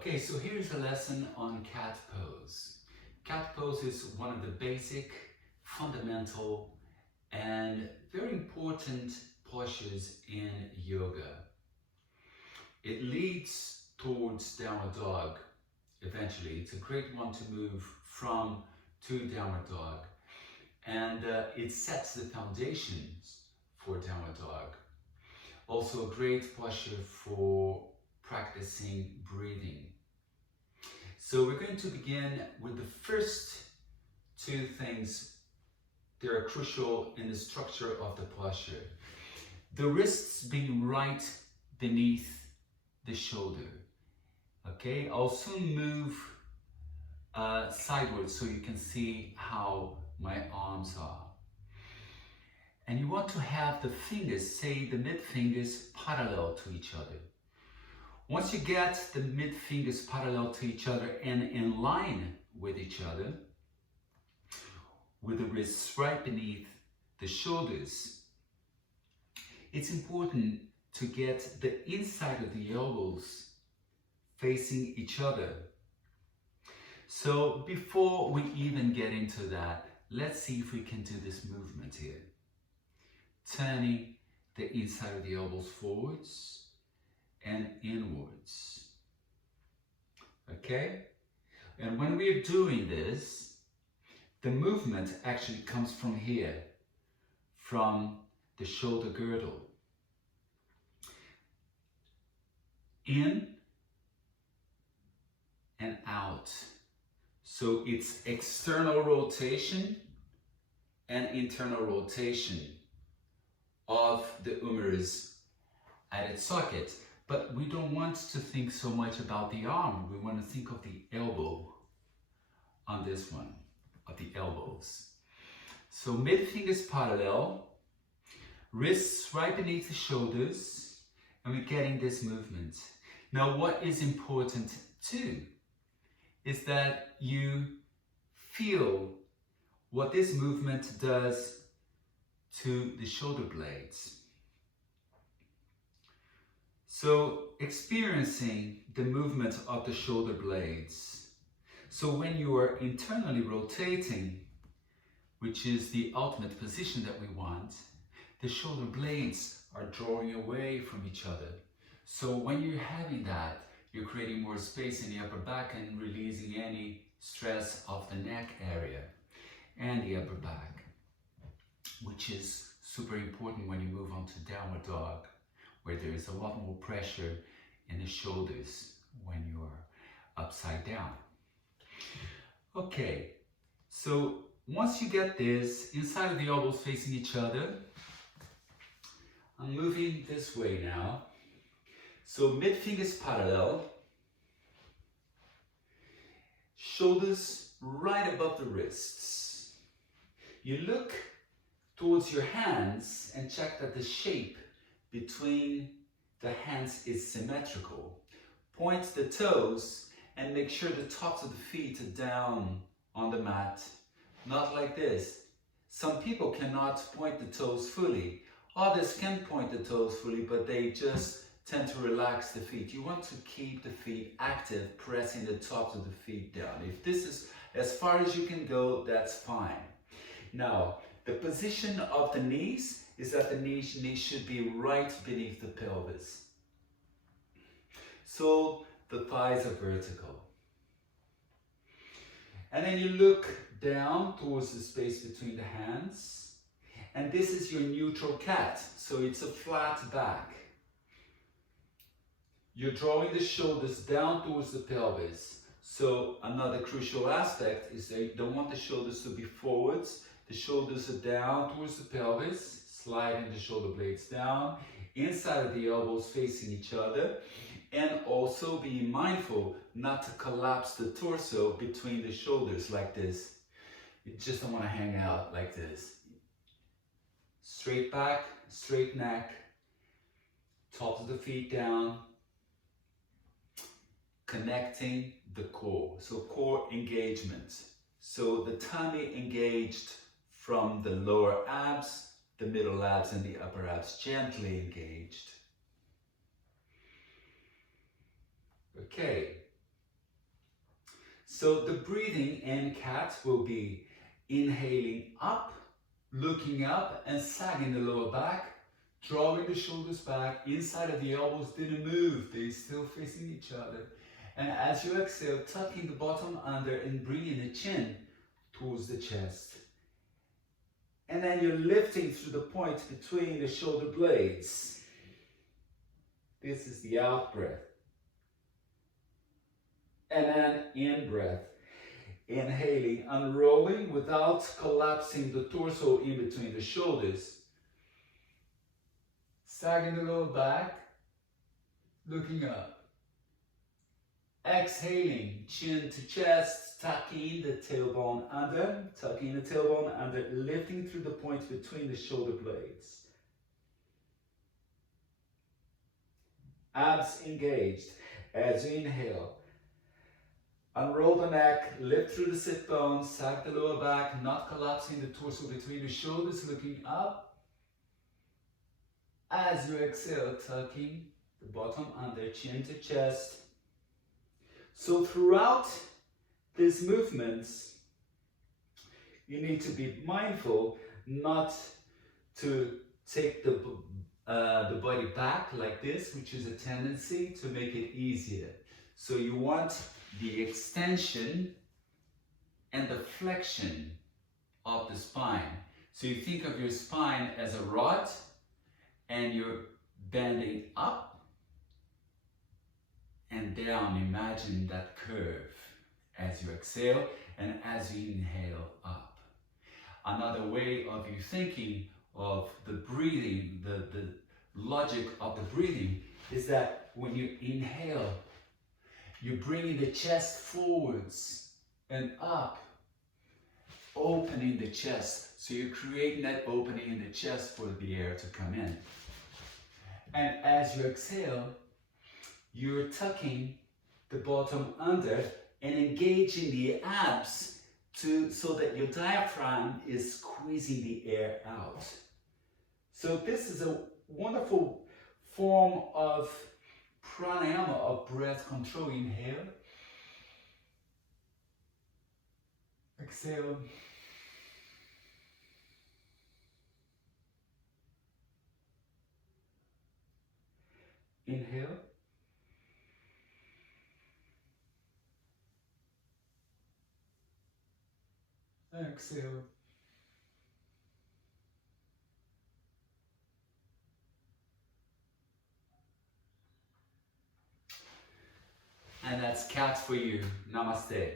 Okay, so here's a lesson on cat pose. Cat pose is one of the basic, fundamental, and very important postures in yoga. It leads towards downward dog eventually. It's a great one to move from to downward dog. And it sets the foundations for downward dog. Also a great posture for practicing breathing. So we're going to begin with the first two things that are crucial in the structure of the posture. The wrists being right beneath the shoulder. Okay, I'll soon move sideways so you can see how my arms are. And you want to have the fingers, say the mid fingers, parallel to each other. Once you get the mid fingers parallel to each other and in line with each other, with the wrists right beneath the shoulders, it's important to get the inside of the elbows facing each other. So before we even get into that, let's see if we can do this movement here. Turning the inside of the elbows forwards and inwards. Okay? And when we are doing this, the movement actually comes from here, from the shoulder girdle. In and out. So it's external rotation and internal rotation of the humerus at its socket. But we don't want to think so much about the arm. We want to think of the elbow on this one, of the elbows. So mid fingers parallel, wrists right beneath the shoulders, and we're getting this movement. Now what is important too is that you feel what this movement does to the shoulder blades. So experiencing the movement of the shoulder blades. So when you are internally rotating, which is the ultimate position that we want, the shoulder blades are drawing away from each other. So when you're having that, you're creating more space in the upper back and releasing any stress of the neck area and the upper back, which is super important when you move on to downward dog, where there is a lot more pressure in the shoulders when you're upside down. Okay, so once you get this, inside of the elbows facing each other, I'm moving this way now. So mid fingers parallel, shoulders right above the wrists. You look towards your hands and check that the shape between the hands is symmetrical. Point the toes and make sure the tops of the feet are down on the mat. Not like this. Some people cannot point the toes fully. Others can point the toes fully, but they just tend to relax the feet. You want to keep the feet active, pressing the tops of the feet down. If this is as far as you can go, that's fine. Now, the position of the knees is that the knees should be right beneath the pelvis. So the thighs are vertical. And then you look down towards the space between the hands. And this is your neutral cat. So it's a flat back. You're drawing the shoulders down towards the pelvis. So another crucial aspect is that you don't want the shoulders to be forwards. The shoulders are down towards the pelvis, sliding the shoulder blades down, inside of the elbows facing each other, and also being mindful not to collapse the torso between the shoulders like this. You just don't want to hang out like this. Straight back, straight neck, tops of the feet down, connecting the core. So core engagement. So the tummy engaged from the lower abs, the middle abs and the upper abs gently engaged. Okay, So the breathing in cat will be inhaling up, looking up and sagging the lower back, drawing the shoulders back, inside of the elbows didn't move, they're still facing each other. And as you exhale, tucking the bottom under and bringing the chin towards the chest. And then you're lifting through the point between the shoulder blades. This is the out breath. And then in breath. Inhaling, unrolling without collapsing the torso in between the shoulders. Sagging the lower back, looking up. Exhaling, chin to chest, tucking the tailbone under, lifting through the point between the shoulder blades. Abs engaged as you inhale. Unroll the neck, lift through the sit bones, sag the lower back, not collapsing the torso between the shoulders, looking up. As you exhale, tucking the bottom under, chin to chest. So throughout these movements, you need to be mindful not to take the body back like this, which is a tendency to make it easier. So you want the extension and the flexion of the spine. So you think of your spine as a rod and you're bending up and down. Imagine that curve as you exhale and as you inhale up. Another way of you thinking of the breathing, the logic of the breathing is that when you inhale, you're bringing the chest forwards and up, opening the chest. So you're creating that opening in the chest for the air to come in. And as you exhale, you're tucking the bottom under and engaging the abs so that your diaphragm is squeezing the air out. So this is a wonderful form of pranayama, of breath control. Inhale. Exhale. Inhale. Exhale. And that's cat for you. Namaste.